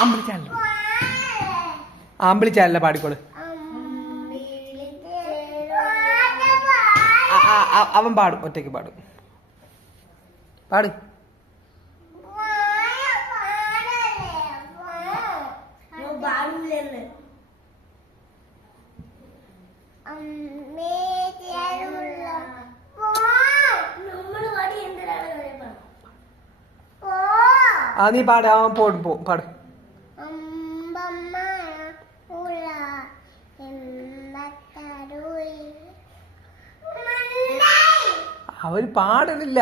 അമ്പിളിച്ചാലല്ല അമ്പിളിച്ചാലല്ല പാടിക്കോള്. അവൻ പാടും, ഒറ്റയ്ക്ക് പാടും. പാട്. ആ നീ പാട്, അവൻ പോടും പോ പാട്. അവര് പാടുന്നില്ല.